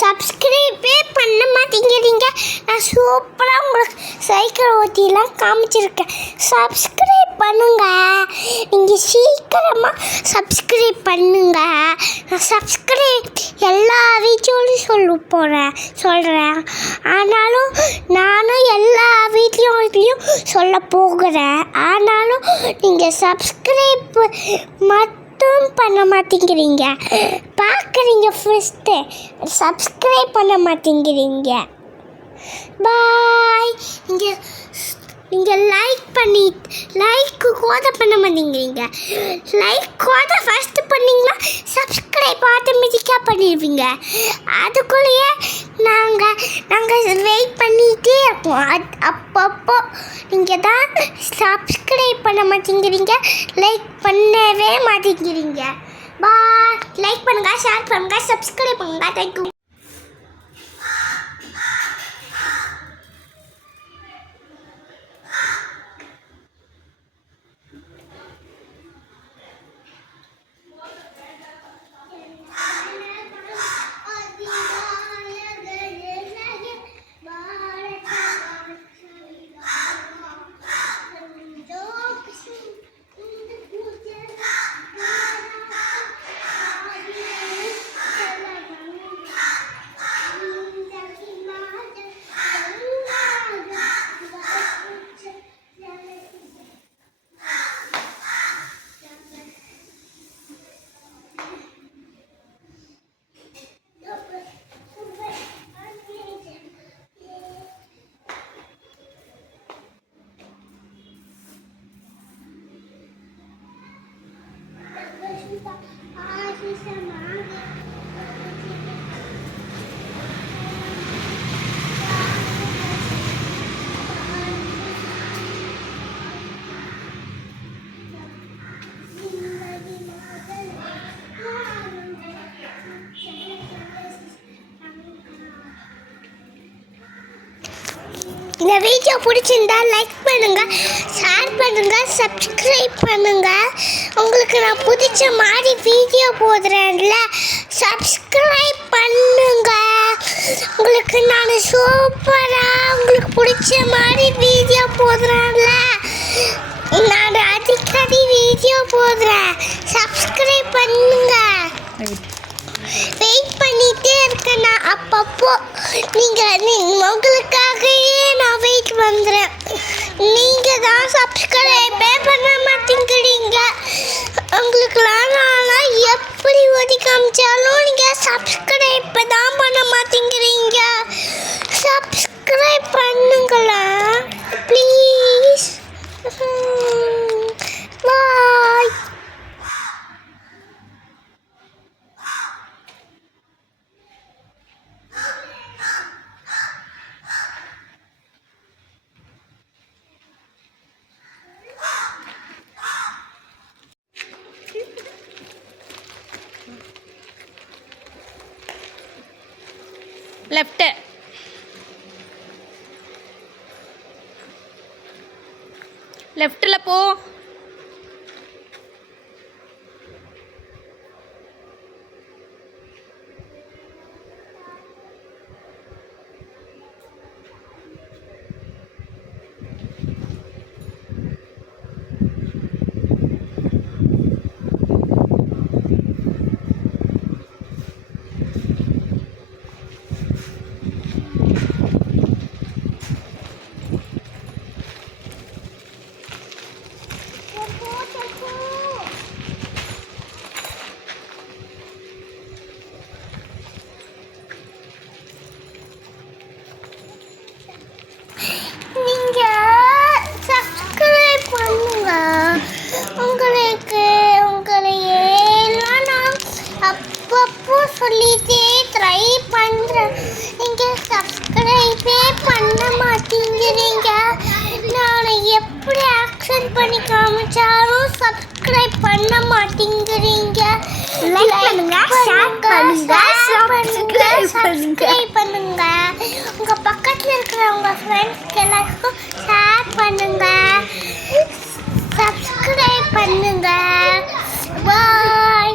சப்ஸ்கிரைபே பண்ண மாட்டேங்கிறீங்க. நான் சூப்பராக உங்களுக்கு சைக்கிள் ஓட்டிலாம் காமிச்சிருக்கேன். சப்ஸ்கிரைப் பண்ணுங்க. நீங்கள் சீக்கிரமாக சப்ஸ்கிரைப் பண்ணுங்க. நான் சப்ஸ்கிரைப் எல்லா வீடியோலையும் சொல்கிறேன். ஆனாலும் நானும் எல்லா வீடியோலையும் சொல்ல போகிறேன். ஆனாலும் நீங்கள் சப்ஸ்கிரைப் மட்டும் பண்ண மாட்டேங்கிறீங்க. பார்க்குறீங்க ஃபஸ்ட்டு, சப்ஸ்கிரைப் பண்ண மாட்டேங்கிறீங்க. பாய். நீங்கள் லைக் கூட பண்ண மாட்டேங்கிறீங்க. லைக் கூட ஃபஸ்ட்டு பண்ணிங்கன்னா சப்ஸ்கிரைப் ஆட்டோமேட்டிக்காக பண்ணிடுவீங்க. அதுக்குள்ளேயே நாங்கள் வெயிட் பண்ணிகிட்டே இருக்கோம். அப்பப்போ நீங்கள் தான் சப்ஸ்கிரைப் பண்ண மாட்டேங்கிறீங்க, லைக் பண்ணவே மாட்டேங்கிறீங்க. பாய். லைக் பண்ணுங்கள், ஷேர் பண்ணுங்கள், சப்ஸ்கிரைப் பண்ணுங்கள். தேங்க்யூ. இந்த வீடியோ பிடிச்சிருந்தா லைக் பண்ணுங்கள், ஷேர் பண்ணுங்கள், சப்ஸ்கிரைப் பண்ணுங்கள். உங்களுக்கு நான் பிடிச்ச மாதிரி வீடியோ போடுறேன்ல, சப்ஸ்கிரைப் பண்ணுங்கள். உங்களுக்கு நான் சூப்பராக உங்களுக்கு பிடிச்ச மாதிரி வீடியோ போடுறேன்ல, நான் அடிக்கடி வீடியோ போடுறேன். சப்ஸ்கிரைப் பண்ணுங்கள். வெயிட் பண்ணிகிட்டே இருக்கேன் நான். அப்பப்போ உங்களுக்காகவே நான் வெயிட் பண்ணுறேன். நீங்கள் தான் சப்ஸ்கிரைபே பண்ண மாட்டேங்கிறீங்க. உங்களுக்குலாம் நான் எப்படி ஓடி காமிச்சாலும் நீங்கள் சப்ஸ்கிரைப் தான் பண்ண மாட்டேங்கிறீங்க. சப்ஸ்கிரைப் பண்ணுங்களா ப்ளீஸ். பாய். லெஃப்ட்டில் போ. சொல்லிட்டே ட்ரை பண்ணுறேன். நீங்கள் சப்ஸ்கிரைபே பண்ண மாட்டேங்கிறீங்க. நான் எப்படி ஆக்ஷன் பண்ணி காமிச்சாலும் சப்ஸ்கிரைப் பண்ண மாட்டேங்கிறீங்க. லைக் பண்ணுங்க, ஷேர் பண்ணுங்க, சப்ஸ்கிரைப் பண்ணுங்க. உங்கள் பக்கத்தில் இருக்கிற உங்கள் ஃப்ரெண்ட்ஸ்க்கு எல்லாருக்கும் ஷேர் பண்ணுங்க, சப்ஸ்கிரைப் பண்ணுங்க. பாய்.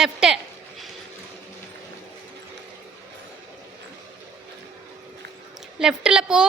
லெஃப்ட்டு. லெஃப்ட்டில் போ.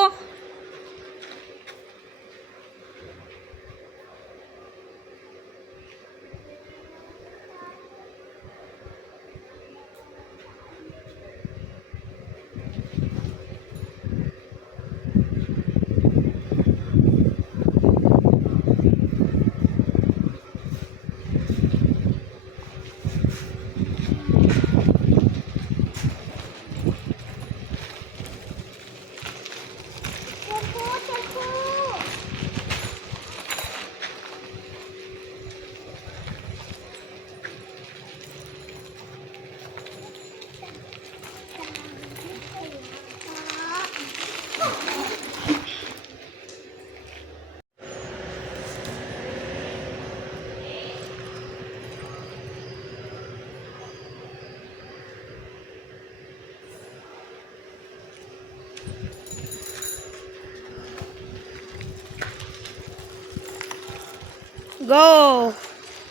கோ.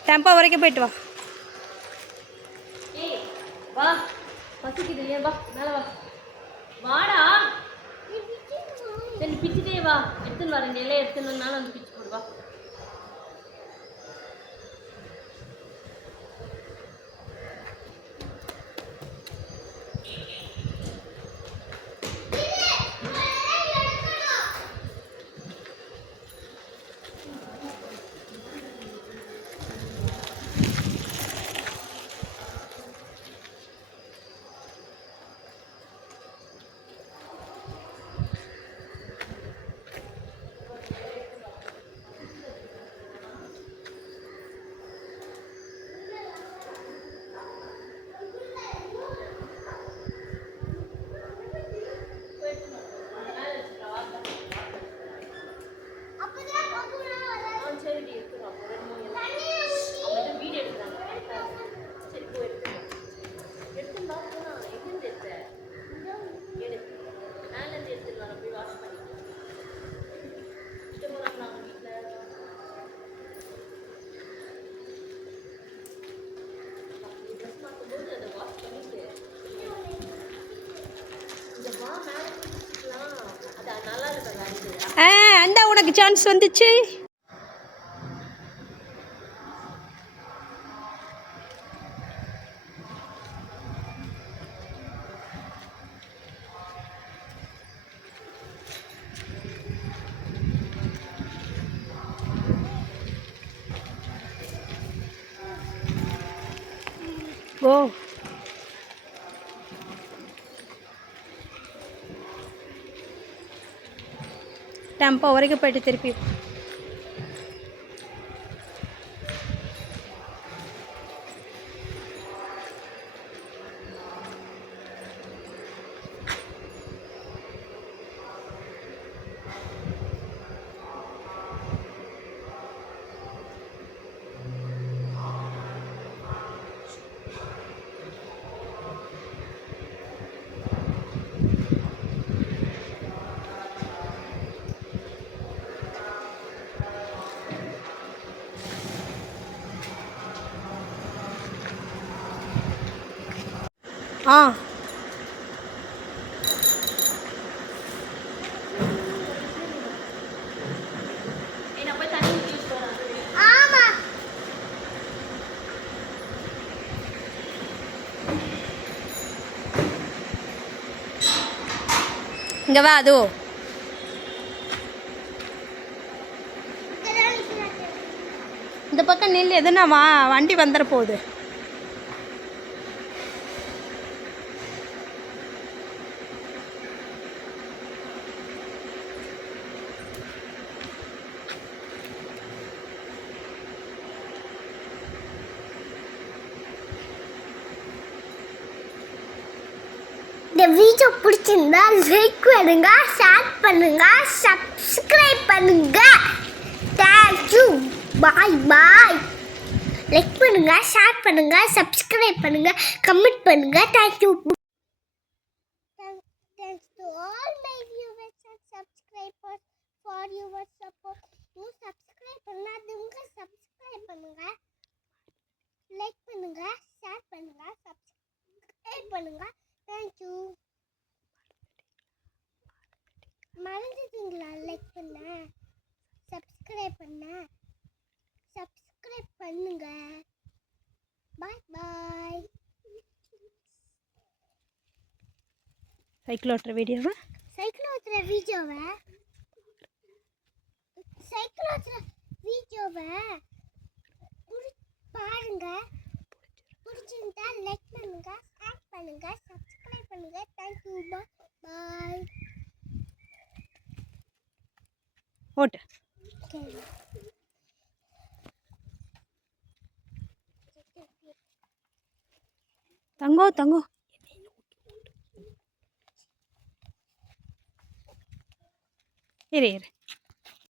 டெம்போ வரைக்கும் போயிட்டு வா. ஏய் வா, பசிக்குது இல்லையா? வா மேலே வா, வாடா. சரி பிச்சுட்டே வா, எடுத்துன்னு வர இந்த இலையை எடுத்துன்னு வந்தாலும் வந்து பிச்சு போடு வா. சரி எடுத்துருவா, ரெண்டு மூணு அவங்க வீடியோ எடுக்கிறாங்க. சரி போ எடுத்துன்னு வா. போனா எங்கேருந்து எடுத்த? எடு, மேலேருந்து எடுத்துன்னு வர போய் வாஷ் பண்ணிக்கலாம். இஷ்டம் போகிறாங்க அவங்க வீட்டில். ட்ரெஸ் மாற்றும்போது அதை வாஷ் பண்ணிட்டு இந்த வா மேலே பிடிச்சிக்கலாம். அது நல்லா இருக்கும். வேறு அண்டா உனக்கு சான்ஸ் வந்துச்சு. கோ. டெம்போ வரைக்கும் போயிட்டு திருப்பி. ஆ நான் போய் தண்ணி ஊற்றி போகிறேன். ஆமா. இங்கே வா. அதோ இந்த பக்கம் நில். எதுனா வண்டி வந்துட போகுது. இந்த வீடியோ பிடிச்சிருந்தா லைக் பண்ணுங்க, ஷேர் பண்ணுங்க, சப்ஸ்கிரைப் பண்ணுங்க. தேங்க்யூ, பாய் பாய். லைக் பண்ணுங்க, ஷேர் பண்ணுங்க, சப்ஸ்கிரைப் பண்ணுங்க, கமெண்ட் பண்ணுங்க. Thank you. Thanks to all my viewers and subscribers for your support. You subscribe பண்ணாதவங்க subscribe பண்ணுங்க. லைக் பண்ணுங்க, ஷேர் பண்ணுங்க, சப்ஸ்கிரைப் பண்ணுங்க. Thank you. மறந்துட்டீங்களா லைக் பண்ண, சப்ஸ்கிரைப் பண்ண? சப்ஸ்கிரைப் பண்ணுங்க. பாய் பாய். சைக்கிள் ஓட்டுற வீடியோவை சைக்கிள் ஓட்டுற வீடியோவை பாருங்க. பிடிச்சிருந்தா லைக் பண்ணுங்க, ஷேர் பண்ணுங்க, சப்ஸ்கிரைப் பண்ணுங்க. தேங்க்யூ. பாய். ஓட்டு. தங்கம் தங்கம் இரு இரு